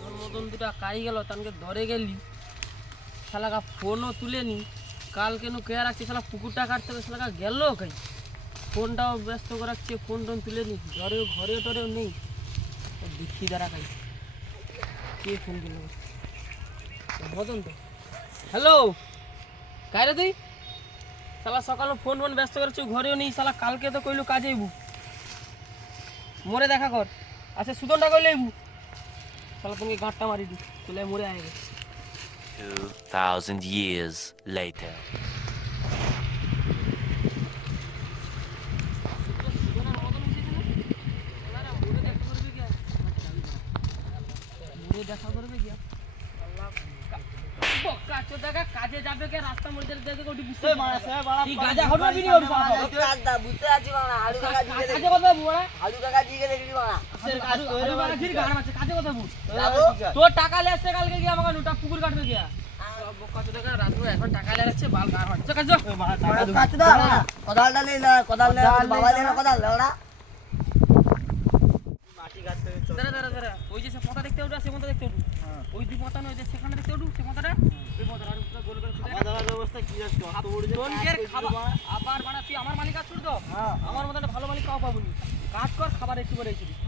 তোর মতন দুটা কাই গেল, তানকে ধরে গেলি। শালাকা ফোনও তুলে নি কাল কেন কে রাখছে? শালা পুকুরটা কাটতে হবে, শালাকা গেল কাই? ফোনটাও ব্যস্ত করে রাখছে ফোন টোন তুলে নি ঘরে ঘরে টরেও নেই। দেখি দাঁড়া কাই। কে ফোন দিল? মদন তো। হ্যালো? কাই রে তুই? শালা সকালে ফোন ফোন ব্যস্ত করেছ ঘরেও নেই। শালা কালকে তো কইলো কাজে মোরে দেখা কর। আচ্ছা সুদনটা কইলে আইবু শালা তুমি গাঁটটা মারি দি চলে মোরে আইবে 2,000 years later. দেখা করবে কি কাজে যাবে কে রাস্তা মরে যাবে দেখে ওটি বুঝতে তুই গাজা হবে বিনি ওর বাবা কাজে কথা বুড়া আলু বাড়া ঝির গান আছে কাজে কথা বুড় তোর টাকা লে আসছে কালকে গিয়ে আমাকে নুটা পুকুর কাটবে গিয়া। বকা চোদা রাত এখন টাকা লে আসছে বাল গান হচ্ছে কাজ। কোদালটা নেই কোদাল বাবা। নেই কোদাল ওরা। দাঁড়া দাঁড়া দাঁড়া। ওই যে পতা দেখতে উঠু সে মতো দেখতে উঠু ওই দুই পতা নয় যে সেখানে দেখতে উঠু সে পতাটা ওই পতাটা পুরো গোল করে ছুটে তোনকের খাবার আবার মানে তুই আমার মালিক আছিস তো? আমার মতন ভালো মালিক কাউ পাবনি কাজ কর খাবার একটু করে এসেছিস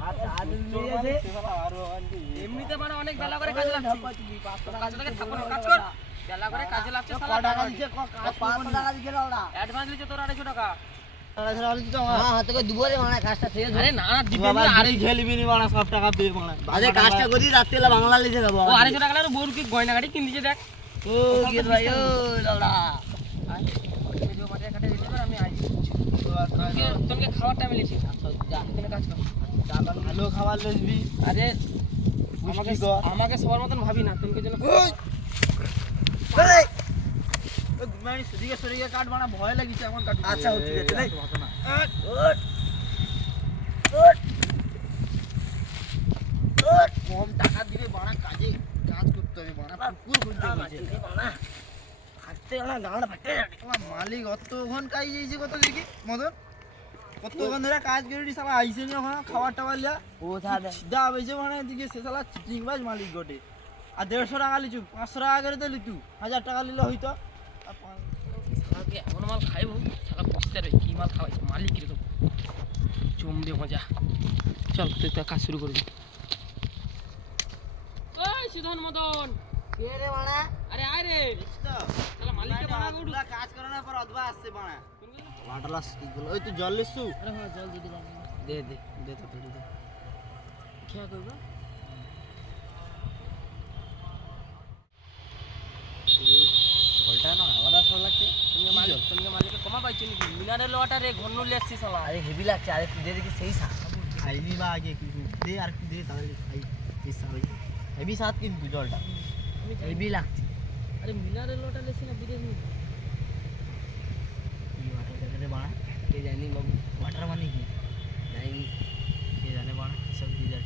এমনিতে মানে অনেক বেলা করে কাজে লাগছে। কাজ থেকে কাজ কর। বেলা করে কাজে লাগছে সালা পাঁচশো টাকা দিচ্ছে ওরা। অ্যাডভান্স দিচ্ছে তোর আড়াইশো টাকা। হ্যাঁ মানে বাংলা লিখে দেবো। ও আড়াইশো টাকা কি গয়না গাড়ি কিনে দেখ। ও গিয়ে ভাই ও দাদা আমি আই তোকে খাওয়ার টাইমে লিখি ভালো খাবার লেসবি আরে আমাকে আমাকে সবার মতন ভাবি না সেদিকে সরিয়ে কাট বানা ভয় লাগিছে এখন কাট আচ্ছা, নে। কম টাকা দিলে বানা কাজে কাজ করতে হবে বানা পুকুর হাঁটতে মালিক অতক্ষণ কাজ দিয়েছে কত দেখি মদন? কতক্ষণ ধরে কাজ করে দিস আইসে নি ওখানে খাবার টাবার লিয়া। ও দাদা সিধা বেজে মানে এদিকে সে মালিক গোটে। আর দেড়শো টাকা লিচু পাঁচশো টাকা করে দিলি তুই হাজার টাকা নিলে হইতো আর এমন মাল খাইবো শালা বুঝতে পারবে কি মাল খাওয়াইছে মালিক কীরকম জমবে মজা। চল তুই তো কাজ শুরু করে দি। ওই সুধন মদন। কে রে আরে আয় রে। শালা মালিককে বানা উঠু ওগুলা কাজ করানোর পর অথবা আসছে বানা। ওয়াটারলাস কি গুলো ওই তুই জল লিসু আরে হ্যাঁ জল দে দে দে তো তুই দে খেয়া করব? জলটা না আলাদা সব লাগছে। তুমি মালিক তুমি মালিককে কমা পাইছো নাকি? মিনারেল ওয়াটারে ঘন নিয়ে আসছি শালা। আরে হেভি লাগছে আরে তুই দেখি সেই সা খাইলি বা আগে কিছু দে আর কি দে তাহলে খাই এই হেভি সাত কিন্তু জলটা। হেভি লাগছে। আরে মিনারেল ওয়াটার লেছি না বিদেশ নি কি ওয়াটার জায়গাতে বানা কে জানি বাবু ওয়াটার মানে কি? জানি কে জানে বানা সব দিয়ে যায়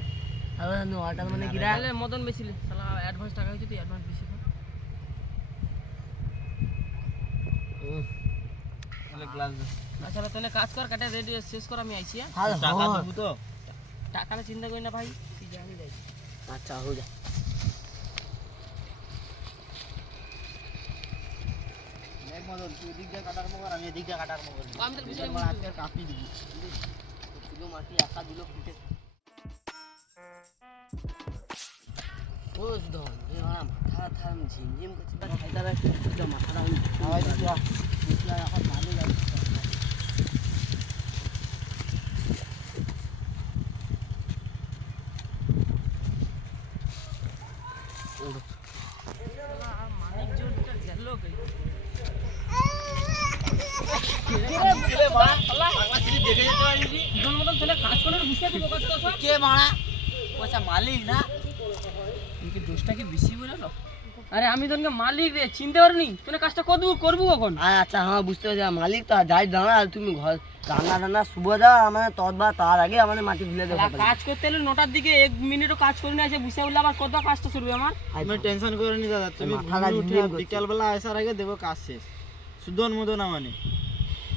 আরে আমি ওয়াটার মানে কি মদন বেশি অ্যাডভান্স টাকা হয়েছে তুই অ্যাডভান্স বেশি আচ্ছা তাহলে কাজ কর কাটে রেডি শেষ কর আমি আইছি হ্যাঁ? টাকা হ্যাঁ। দেবো তো। টাকাটা চিন্তা করি না ভাই তুই জানি যাই। আচ্ছা হয়ে যা এক মদন তুই এদিক দিয়ে কাটার মগর আমি এদিক দিয়ে কাটার মগর আমি তাহলে বুঝে আমার আজকে কাপি দিবি শুধু মাটি একা দিল ফুটে ও ধন এ মারা মাথা থাম ঝিমঝিম করছে মাথাটা এখন ভালো লাগছে গেল কই দুজন মতন তাহলে কাজ করে বুঝতে পারব কাজ তো কে মারা? পয়সা মালিক না? তুমি কি দোষটা বেশি বলে আরে আমি তোকে মালিক রে চিনতে পারিনি। তুই কাজটা করব করব কখন? আচ্ছা হ্যাঁ বুঝতে পারছি। মালিক তো যাই দাঁড়া তুমি ঘর রান্না টান্না শুভ দাও আমাদের তৎবা তার আগে আমাদের মাটি ফেলে দেবো কাজ করতে এলে নটার দিকে এক মিনিটও কাজ করি না এসে বুঝে বললে আবার কত কাজটা শুরু আমার? তুমি টেনশন করে নি দাদা তুমি মাথাটা ঘুমিয়ে উঠে ঝিমঝিম বেলা আসার আগে দেখো কাজ শেষ। সুদন মতো না মানে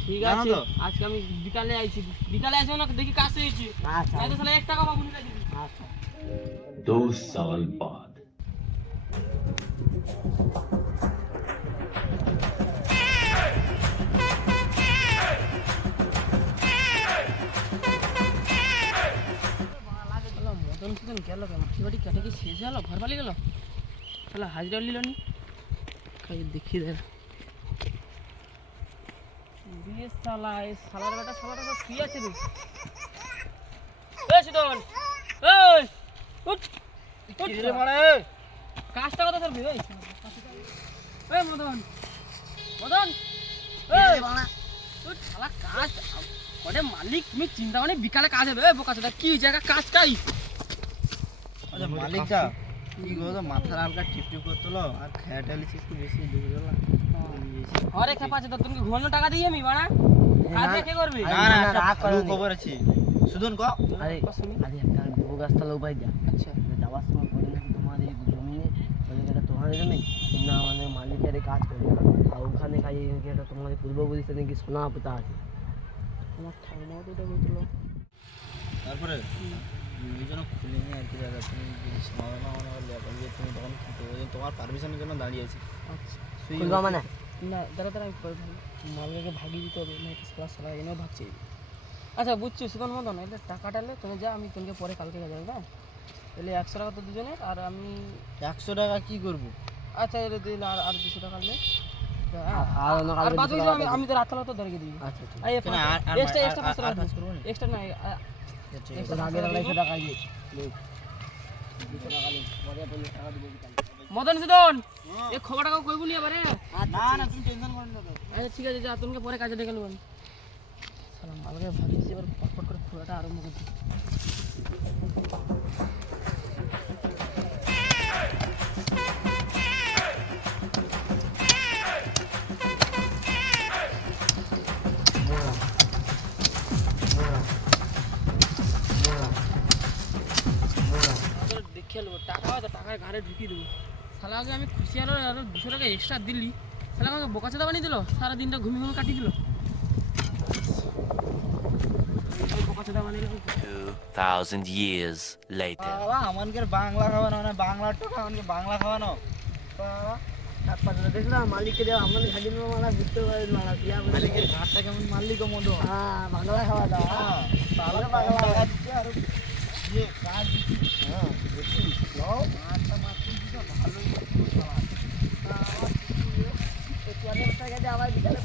ঠিক আছে আজকে আমি বিকালে আইছি। বিকালে আইছো না মানে দেখি কাছে আইছি। আচ্ছা। তাহলে 1 টাকা বাবু নিয়ে দিবি আচ্ছা। 2 সাল বাদ। মদন গেল মাটি বাড়ি কেটে কি শেষ হলো? ঘর পালিয়ে গেল? তাহলে হাজিরা নিল নি দেখি দেয় রে শালা এই শালার বেটা শালাটা তো শুয়ে আছে রে? এই সুদন এই উঠ উঠ। রে মানে কাজটা কথা ধরবি ওই এই মদন মদন এই। তুই শালা কাজ ওরে মালিক তুমি চিন্তা মানে বিকালে কাজ হবে। এই বোকা ছোটা কি জায়গা কাজ কাই আচ্ছা মালিকটা কি গো মাথার হালকা টিপটিপ করতেলো আর খেয়াটা লিছি একটু বেশি ঢুকে গেল আরে খেপা আছে তো তুমি ঘুমানো টাকা দিয়ে আমি বাড়া? কাজে কে করবে? না না রাগ করো খবর আছে। শুধুন ক? আরে শুনি আরে একটা বউ গাছতলা উপায় যা। আচ্ছা। যাওয়ার সময় করে নাকি তোমাদের এই জমিনে বলে এটা তোমাদের জমি? না মানে মালিকের কাজ করে। আর ওখানে খাই এটা তোমাদের পূর্ববর্তী নাকি সোনা পোতা আছে? আমার ঠাকুমা তো এটা বলছিল তারপরে? এই জন্য খুলে আর কি দাদা তুমি যদি শোনাও না করলে তুমি তখন কি? করবে যে তোমার পারমিশনের জন্য দাঁড়িয়ে আছি। আচ্ছা। খুলবা মানে? না দাঁড়া দাঁড়া আমি ভাবি। মালকে ভাগিয়ে দিতে হবে না এটা সালা সালা এনেও ভাগছে। আচ্ছা বুঝছি সুগন মদন এটা টাকাটা এলে তুমি যা আমি তোমাকে পরে কালকে যাব না তাহলে একশো টাকা তো দুজনের আর আমি একশো টাকা কি করব? আচ্ছা এটা দিলে আর আর দুশো টাকা নিলে আমি তো রাত্রে তো ধরে দিবি আচ্ছা এক্সট্রা এক্সট্রা পাঁচশো টাকা না? এক্সট্রা টাকা দিবি। মদন সুদন এই খবরটা কাউ কইবু নি এবারে না না তুমি টেনশন করো না। আচ্ছা ঠিক আছে যা তোমাকে পরে কাজে ডেকে নেব আমি। সালাম ভাগি দিয়েছি এবার পটপট করে খোলাটা আরম্ভ করছি। দেখে নেব টাকা টাকায় ঘাড়ে ঢুকিয়ে দেবো। তাহলে আগে আমি খুশি আরও আরও দুশো টাকা এক্সট্রা দিলি। তাহলে আমাকে বোকাচোদা বানিয়ে দিল? সারা দিনটা ঘুমি ঘুমিয়ে কাটিয়ে দিল? বাবা বাংলা না বাংলা বাংলা মালিককে দেওয়া মারা মারা মালিকের ঘাটটা কেমন? মালিক খাওয়া দাওয়া খাওয়া দিচ্ছে আর। ইয়ে, ভালো। আমার একটু আবার বিকালে